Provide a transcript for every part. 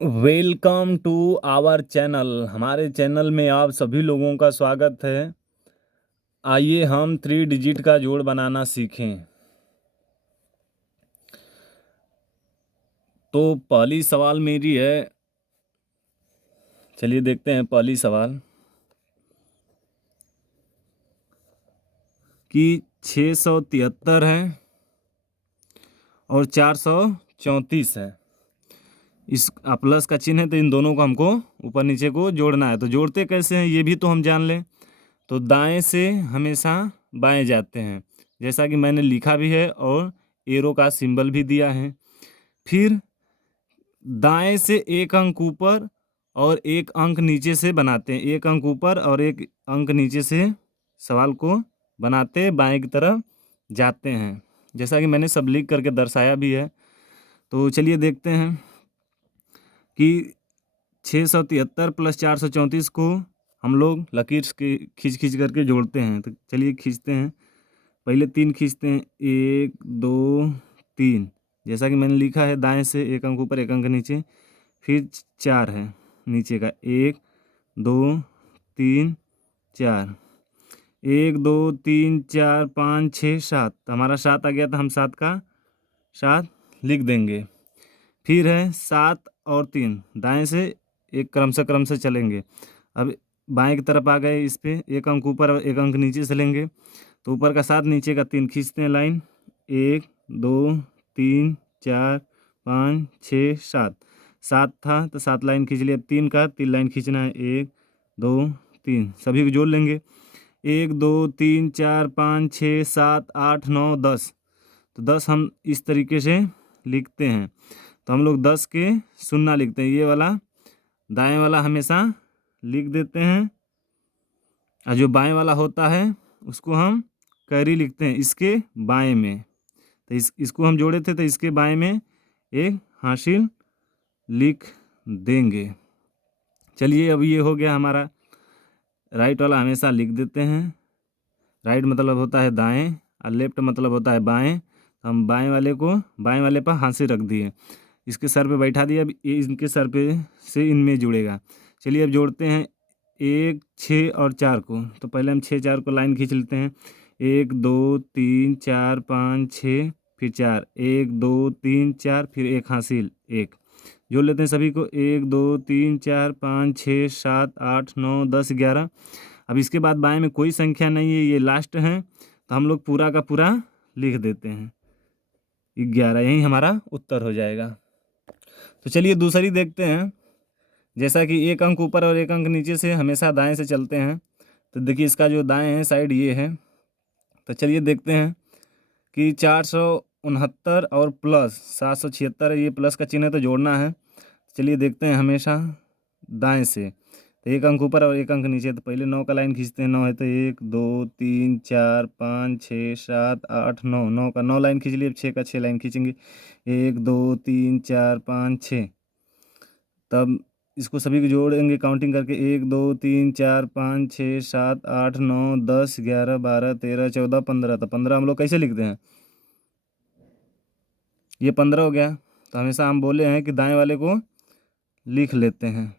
Welcome to our channel. हमारे channel में आप सभी लोगों का स्वागत है। आइए हम 3 डिजिट का जोड़ बनाना सीखें। तो पहली सवाल मेरी है, चलिए देखते हैं पहली सवाल कि 673 है और 434 है। इस प्लस का चिन्ह है तो इन दोनों को हमको ऊपर नीचे को जोड़ना है। तो जोड़ते कैसे हैं ये भी तो हम जान लें। तो दाएं से हमेशा बाएं जाते हैं, जैसा कि मैंने लिखा भी है और एरो का सिंबल भी दिया है। फिर दाएं से एक अंक ऊपर और एक अंक नीचे से बनाते हैं, एक अंक ऊपर और एक अंक नीचे से सवाल को बनाते बाएं की तरफ जाते हैं, जैसा कि मैंने सब लिख करके दर्शाया भी है। तो चलिए देखते हैं कि 673 प्लस 434 को हम लोग लकीर के खींच करके जोड़ते हैं। तो चलिए खींचते हैं। पहले 3 खींचते हैं, 1 2 3, जैसा कि मैंने लिखा है दाएं से एक अंक ऊपर एक अंक नीचे। फिर 4 है नीचे का, 1 2 3 4, 1 2 3 4 5 6 7, हमारा 7 आ गया तो हम 7 का 7 लिख देंगे। फिर है 7 और 3, दाएं से एक क्रम से चलेंगे। अब बाएं की तरफ आ गए, इस पे एक अंक ऊपर और एक अंक नीचे से लेंगे। तो ऊपर का 7 नीचे का 3 खींचते हैं लाइन, 1 2 3 4 5 6 7, 7 था तो 7 लाइन खींच लिया। 3 का 3 लाइन खींचना है, 1 2 3, सभी को जोड़ लेंगे। 1 2 3 4 5 6 7 8 9 10। तो 10 हम इस तरीके से लिखते हैं। तो हम लोग 10 के शून्य लिखते हैं, ये वाला दाएं वाला हमेशा लिख देते हैं, और जो बाएं वाला होता है उसको हम कैरी लिखते हैं इसके बाएं में। तो इसको हम जोड़े थे तो इसके बाएं में एक हासिल लिख देंगे। चलिए अब ये हो गया हमारा। राइट वाला हमेशा लिख देते हैं, राइट मतलब होता है दाएं और लेफ्ट मतलब होता है बाएं। हम बाएं वाले को बाएं वाले पर हासिल रख दिए, इसके सर पे बैठा दिया। अब ये इनके सर पे से इनमें जुड़ेगा। चलिए अब जोड़ते हैं 1 6 और 4 को। तो पहले हम 6 4 को लाइन खींच लेते हैं, 1 2 3 4 5 6, फिर 4, 1 2 3 4, फिर एक हासिल 1। जोड़ लेते हैं सभी को, 1 2 3 4 5 6 7 8 9 10 11। अब इसके बाद बाएं में कोई संख्या नहीं है, ये लास्ट है, तो हम लोग पूरा का पूरा लिख देते हैं 11। यही हमारा उत्तर हो जाएगा। तो चलिए दूसरी देखते हैं। जैसा कि एक अंक ऊपर और एक अंक नीचे से हमेशा दाएं से चलते हैं, तो देखिए इसका जो दाएं है साइड ये है। तो चलिए देखते हैं कि 469 और प्लस 776, ये प्लस का चिन्ह है तो जोड़ना है। चलिए देखते हैं हमेशा दाएं से। तो एक अंक ऊपर और एक अंक नीचे, तो पहले 9 का लाइन खींचते हैं। 9 है तो 1 2 3 4 5 6 7 8 9, 9 का 9 लाइन खींच लिए। 6 का 6 लाइन खींचेंगे, 1 2 3 4 5 6। तब इसको सभी को जोड़ेंगे काउंटिंग करके, 1 2 3 4 5 6 7 8 9 10 11 12 13 14 15। तो 15 हम लोग कैसे लिखते हैं, ये 15 हो गया। तो हमेशा हम बोले हैं कि दाएं वाले को लिख लेते हैं,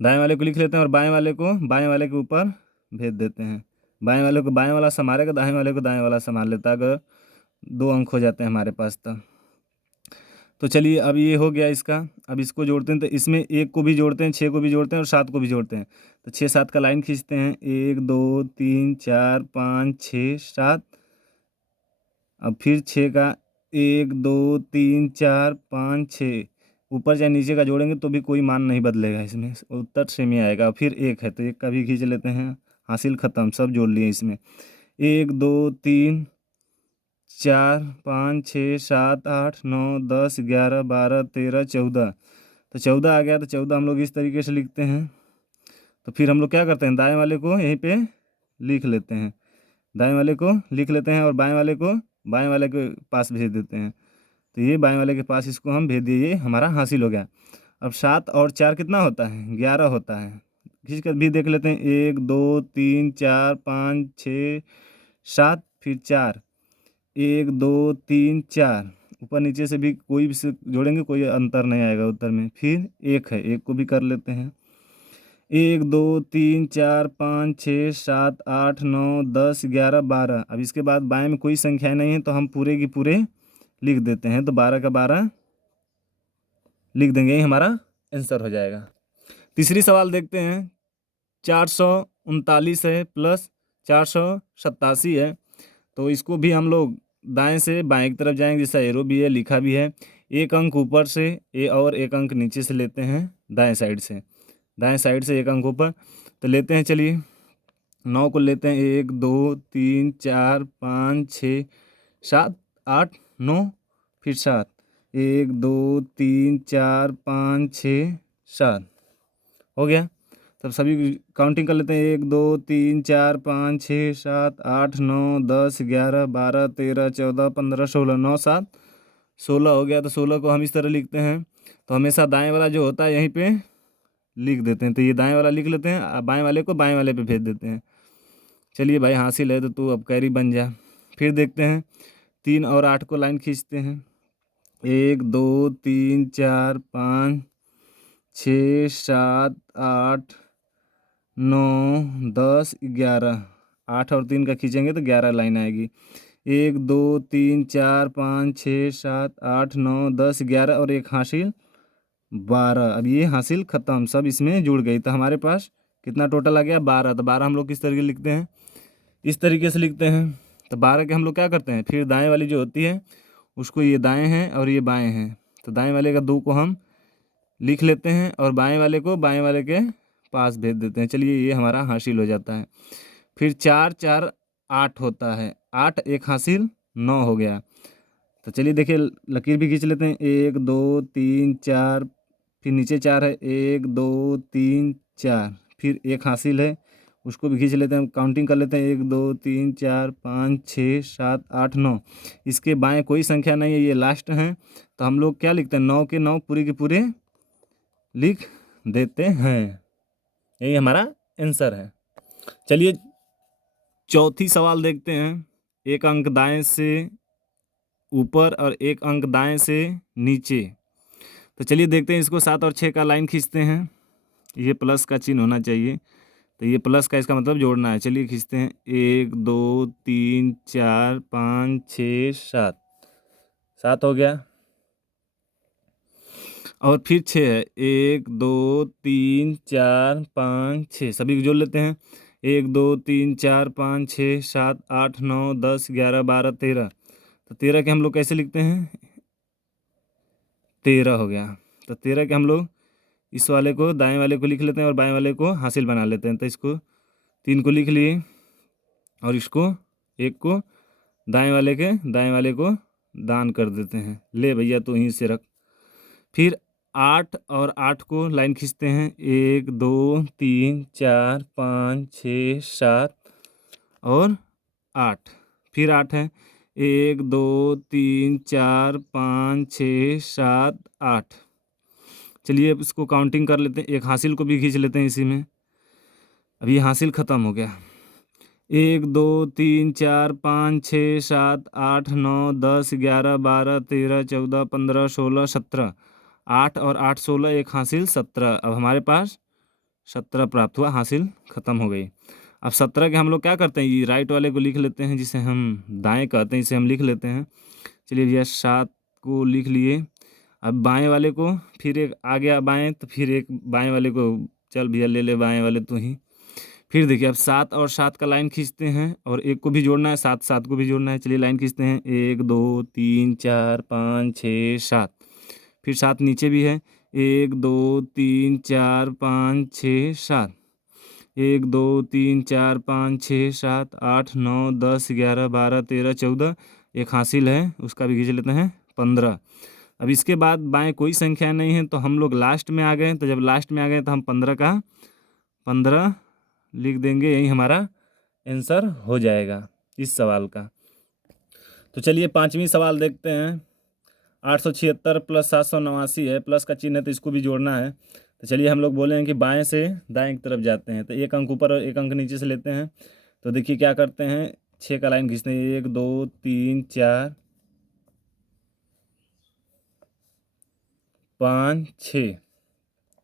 दाएं वाले को लिख लेते हैं और बाएं वाले को बाएं वाले के ऊपर भेज देते हैं। बाएं वाले को बाएं वाला संभालेगा, दाएं वाले को दाएं वाला संभाल लेता है, अगर 2 अंक हो जाते हैं हमारे पास तब। तो चलिए अब ये हो गया इसका। अब इसको जोड़ते हैं, तो इसमें 1 को भी जोड़ते हैं, 6 को भी जोड़ते हैं और 7 को भी जोड़ते हैं। तो 6 7 का लाइन खींचते हैं, 1 2 3 4 5 6 7। अब फिर 6 का 1 2 3 4 5 6, ऊपर चाहे नीचे का जोड़ेंगे तो भी कोई मान नहीं बदलेगा, इसमें उत्तर सेम ही आएगा। फिर 1 है तो 1 का भी खींच लेते हैं, हासिल ख़त्म, सब जोड़ लिए इसमें। 1 2 3 4 5 6 7 8 9 10 11 12 13 14। तो 14 आ गया, तो 14 हम लोग इस तरीके से लिखते हैं। तो फिर हम लोग क्या करते हैं, दाएं वाले को यहीं पे लिख लेते हैं, दाएं वाले को लिख लेते हैं और बाएं वाले को बाएं वाले के पास भेज देते हैं। तो ये बाएं वाले के पास इसको हम भेज दिए, ये हमारा हासिल हो गया। अब 7 और 4 कितना होता है, 11 होता है। खींच कर भी देख लेते हैं, 1 2 3 4 5 6 7, फिर 4, 1 2 3 4, ऊपर नीचे से भी कोई भी से जोड़ेंगे कोई अंतर नहीं आएगा उत्तर में। फिर एक है, एक को भी कर लेते हैं। 1 2 3 4 5 6 7 8 9 10 11 12। अब इसके बाद बाएं में कोई संख्या नहीं है तो हम पूरे की पूरे लिख देते हैं, तो 12 का 12 लिख देंगे, यही हमारा आंसर हो जाएगा। तीसरी सवाल देखते हैं। 439 है प्लस 487 है, तो इसको भी हम लोग दाएं से बाएं की तरफ जाएंगे, जैसा एरो भी है लिखा भी है। एक अंक ऊपर से और एक अंक नीचे से लेते हैं, दाएं साइड से, दाएं साइड से एक अंक ऊपर तो लेते हैं। चलिए 9 को लेते हैं, 1 2 3 4 5 6 7 8 9, फिर 7, 1 2 3 4 5 6 7 हो गया। तब सभी काउंटिंग कर लेते हैं, 1 2 3 4 5 6 7 8 9 10 11 12 13 14 15 16, 9 7 16 हो गया। तो 16 को हम इस तरह लिखते हैं, तो हमेशा दाएं वाला जो होता है यहीं पे लिख देते हैं, तो ये दाएं वाला लिख लेते हैं, बाएं वाले को बाएं वाले पे भेज देते हैं। चलिए भाई हासिल है, तो तू अब कैरी बन जा। फिर देखते हैं 3 और 8 को लाइन खींचते हैं, 1 2 3 4 5 6 7 8 9 10 11, 8 और 3 का खींचेंगे तो 11 लाइन आएगी। 1 2 3 4 5 6 7 8 9 10 11 और एक हासिल 12। अब ये हासिल ख़त्म, सब इसमें जुड़ गई, तो हमारे पास कितना टोटल आ गया 12। तो 12 हम लोग किस तरीके लिखते हैं, इस तरीके से लिखते हैं। तो 12 के हम लोग क्या करते हैं, फिर दाएं वाली जो होती है उसको, ये दाएं हैं और ये बाएं हैं, तो दाएं वाले का 2 को हम लिख लेते हैं और बाएं वाले को बाएं वाले के पास भेज देते हैं। चलिए ये हमारा हासिल हो जाता है। फिर 4 4 8 होता है, 8 एक हासिल 9 हो गया। तो चलिए देखिए लकीर भी खींच लेते हैं, 1 2 3 4, फिर नीचे 4 है, 1 2 3 4, फिर एक हासिल है उसको भी खींच लेते हैं, काउंटिंग कर लेते हैं, 1 2 3 4 5 6 7 8 9। इसके बाएं कोई संख्या नहीं है, ये लास्ट हैं, तो हम लोग क्या लिखते हैं, 9 के 9 पूरे के पूरे लिख देते हैं, यही हमारा आंसर है। चलिए चौथी सवाल देखते हैं। एक अंक दाएं से ऊपर और एक अंक दाएं से नीचे, तो चलिए देखते हैं इसको। 7 और 6 का लाइन खींचते हैं, ये प्लस का चिन्ह होना चाहिए, तो ये प्लस का इसका मतलब जोड़ना है। चलिए खींचते हैं, 1 2 3 4 5 6 7, 7 हो गया। और फिर 6 है, 1 2 3 4 5 6, सभी को जोड़ लेते हैं, 1 2 3 4 5 6 7 8 9 10 11 12 13। तो 13 के हम लोग कैसे लिखते हैं, 13 हो गया। तो 13 के हम लोग इस वाले को दाएं वाले को लिख लेते हैं और बाएं वाले को हासिल बना लेते हैं। तो इसको 3 को लिख लिए और इसको 1 को दाएं वाले को दान कर देते हैं, ले भैया तो यहीं से रख। फिर 8 और 8 को लाइन खींचते हैं, 1 2 3 4 5 6 7 और 8, फिर 8 है, 1 2 3 4 5 6 7 8। चलिए अब इसको काउंटिंग कर लेते हैं, एक हासिल को भी खींच लेते हैं इसी में। अब ये हासिल ख़त्म हो गया, 1 2 3 4 5 6 7 8 9 10 11 12 13 14 15 16 17, 8 और 8 16, एक हासिल 17। अब हमारे पास 17 प्राप्त हुआ, हासिल ख़त्म हो गई। अब 17 के हम लोग क्या करते हैं, ये राइट वाले को लिख लेते हैं, जिसे हम दाएं कहते हैं, इसे हम लिख लेते हैं। चलिए भैया 7 को लिख लिए। अब बाएं वाले को, फिर एक आ गया बाएं, तो फिर एक बाएं वाले को, चल भैया ले ले बाएं वाले तू ही। फिर देखिए अब 7 और 7 का लाइन खींचते हैं और एक को भी जोड़ना है, 7 7 को भी जोड़ना है। चलिए लाइन खींचते हैं, 1 2 3 4 5 6 7, फिर 7 नीचे भी है, 1 2 3 4 5 6 7, 1 2 3 4 5 6 7 8 9 10 11 12 13 14, एक हासिल है उसका भी खींच लेते हैं 15। अब इसके बाद बाएं कोई संख्या नहीं है, तो हम लोग लास्ट में आ गए। तो जब लास्ट में आ गए तो हम 15 का 15 लिख देंगे, यही हमारा आंसर हो जाएगा इस सवाल का। तो चलिए पांचवी सवाल देखते हैं। 876 प्लस 789 है, प्लस का चिन्ह है तो इसको भी जोड़ना है। तो चलिए हम लोग बोले हैं कि बाएं से दाएं की तरफ जाते हैं, तो एक अंक ऊपर और एक अंक नीचे से लेते हैं। तो देखिए क्या करते हैं, 6 का लाइन खींचते हैं, 1 2 3 4 5 6,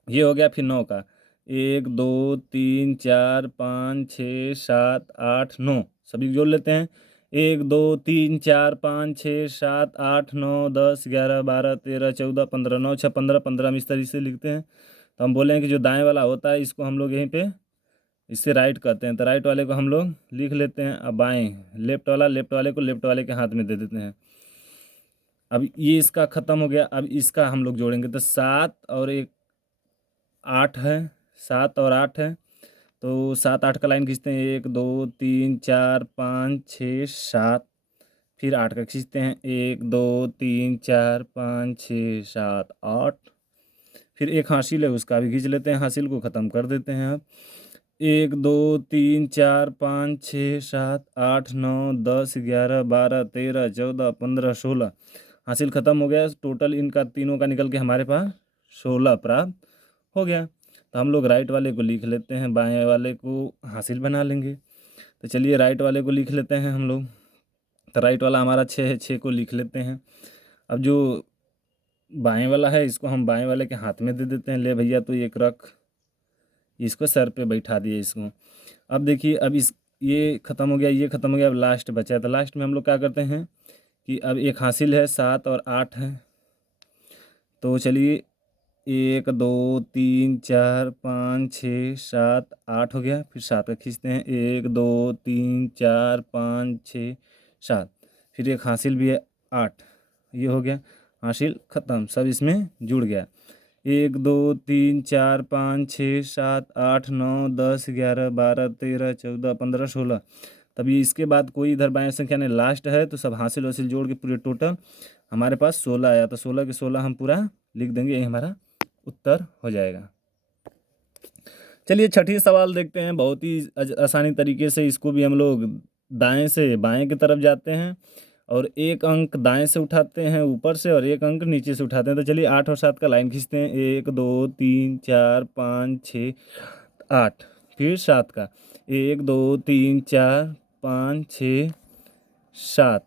ये हो गया। फिर 9 का 1 2 3 4 5 6 7 8 9, सभी जोड़ लेते हैं। 1 2 3 4 5 6 7 8 9 10 11 12 13 14 15, 9 6 15, 15 हम इस तरीके से लिखते हैं। तो हम बोले हैं कि जो दाएं वाला होता है इसको हम लोग यहीं पे इससे राइट करते हैं, तो राइट वाले को हम लोग लिख लेते हैं। अब बाएं लेफ्ट वाले को लेफ्ट वाले के हाथ में दे देते हैं। अब ये इसका ख़त्म हो गया। अब इसका हम लोग जोड़ेंगे, तो 7 और 1 8 है, 7 और 8 है, तो 7 8 का लाइन खींचते हैं। 1 2 3 4 5 6 7, फिर 8 का खींचते हैं। 1 2 3 4 5 6 7 8, फिर एक हासिल है उसका भी खींच लेते हैं, हासिल को ख़त्म कर देते हैं। अब 1 2 3 4 5 6 7 8 9 10 11 12 13 14 15 16, हासिल ख़त्म हो गया। टोटल इनका तीनों का निकल के हमारे पास 16 प्राप्त हो गया। तो हम लोग राइट वाले को लिख लेते हैं, बाएं वाले को हासिल बना लेंगे। तो चलिए राइट वाले को लिख लेते हैं हम लोग। तो राइट वाला हमारा 6 है, 6 को लिख लेते हैं। अब जो बाएं वाला है इसको हम बाएं वाले के हाथ में दे देते हैं। ले भैया तो एक रख, इसको सर पे बैठा दिए इसको। अब देखिए, अब इस ये ख़त्म हो गया, ये ख़त्म हो गया। अब लास्ट बचा है, तो लास्ट में हम लोग क्या करते हैं कि अब एक हासिल है, 7 और 8 है। तो चलिए 1 2 3 4 5 6 7 8 हो गया। फिर 7 का खींचते हैं। 1 2 3 4 5 6 7, फिर एक हासिल भी है 8, ये हो गया। हासिल ख़त्म, सब इसमें जुड़ गया। 1 2 3 4 5 6 7 8 9 10 11 12 13 14 15 16, तभी इसके बाद कोई इधर बाएं संख्या नहीं, लास्ट है। तो सब हासिल वासिल जोड़ के पूरे टोटल हमारे पास 16 आया। तो 16 के 16 हम पूरा लिख देंगे, यही हमारा उत्तर हो जाएगा। चलिए छठी सवाल देखते हैं। बहुत ही आसानी तरीके से इसको भी हम लोग दाएं से बाएं की तरफ जाते हैं और एक अंक दाएं से उठाते हैं ऊपर से और एक अंक नीचे से उठाते हैं। तो चलिए 8 और 7 का लाइन खींचते हैं। 1 2 3 4 5 6 8, फिर 7 का 1 2 3 4 5 6 7,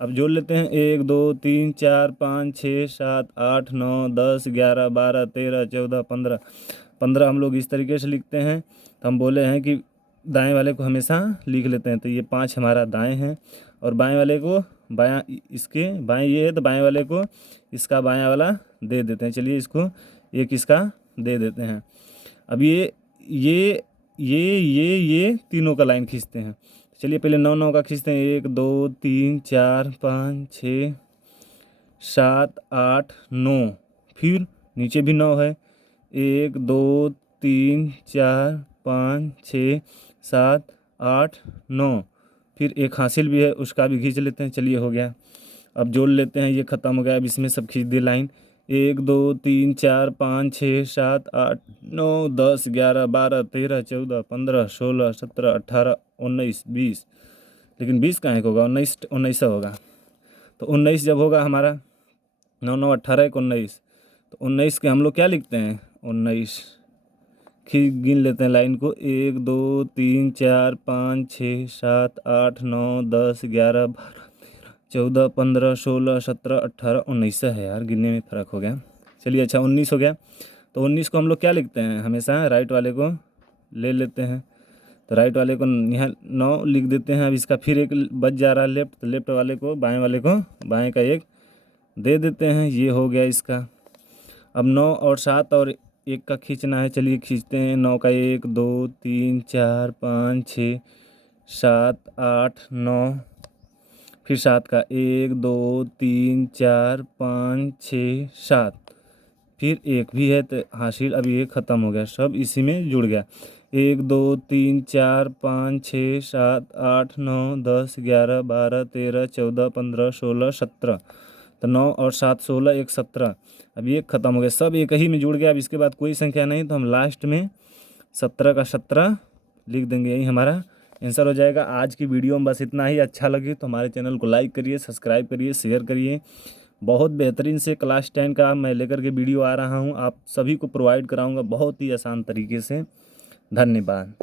अब जोड़ लेते हैं। 1 2 3 4 5 6 7 8 9 10 11 12 13 14 15, 15 हम लोग इस तरीके से लिखते हैं। तो हम बोले हैं कि दाएं वाले को हमेशा लिख लेते हैं। तो ये 5 हमारा दाएं है और बाएं वाले को बायां, इसके बाएं ये है तो बाएं वाले को इसका बायां वाला दे देते हैं। चलिए इसको एक इसका दे देते हैं। अब ये तीनों का लाइन खींचते हैं। चलिए पहले 9 9 का खींचते हैं। 1 2 3 4 5 6 7 8 9, फिर नीचे भी 9 है। 1 2 3 4 5 6 7 8 9, फिर एक हासिल भी है उसका भी खींच लेते हैं। चलिए हो गया। अब जोड़ लेते हैं, ये ख़त्म हो गया। अब इसमें सब खींच दिए लाइन। 1 2 3 4 5 6 7 8 9 10 11 12 13 14 15 16 17 18 19 20, लेकिन 20 कहाँ होगा, 19 होगा। तो 19 जब होगा हमारा 9 9 18 1 19, तो 19 के हम लोग क्या लिखते हैं, 19 गिन लेते हैं लाइन को। 1 2 3 4 5 6 7 8 9 10 11 12 14 15 16 17 18 19 है यार, गिनने में फ़र्क हो गया। चलिए अच्छा 19 हो गया। तो 19 को हम लोग क्या लिखते हैं, हमेशा राइट वाले को ले लेते हैं। तो राइट वाले को यहाँ 9 लिख देते हैं। अब इसका फिर एक बच जा रहा है लेफ्ट, तो लेफ्ट वाले को बाएं वाले को बाएं का एक दे देते हैं। ये हो गया इसका। अब 9 और 7 और 1 का खींचना है। चलिए खींचते हैं। 9 का 1 2 3 4 5 6 7 8 9, फिर 7 का 1 2 3 4 5 6 7, फिर 1 भी है तो हासिल। अब ये ख़त्म हो गया, सब इसी में जुड़ गया। 1 2 3 4 5 6 7 8 9 10 11 12 13 14 15 16 17, तो 9 और 7 16 1 17, अब ये ख़त्म हो गया, सब एक ही में जुड़ गया। अब इसके बाद कोई संख्या नहीं, तो हम लास्ट में 17 का 17 लिख देंगे, यही हमारा आंसर हो जाएगा। आज की वीडियो में बस इतना ही। अच्छा लगे तो हमारे चैनल को लाइक करिए, सब्सक्राइब करिए, शेयर करिए। बहुत बेहतरीन से क्लास 10 का मैं लेकर के वीडियो आ रहा हूँ, आप सभी को प्रोवाइड कराऊँगा बहुत ही आसान तरीके से। धन्यवाद।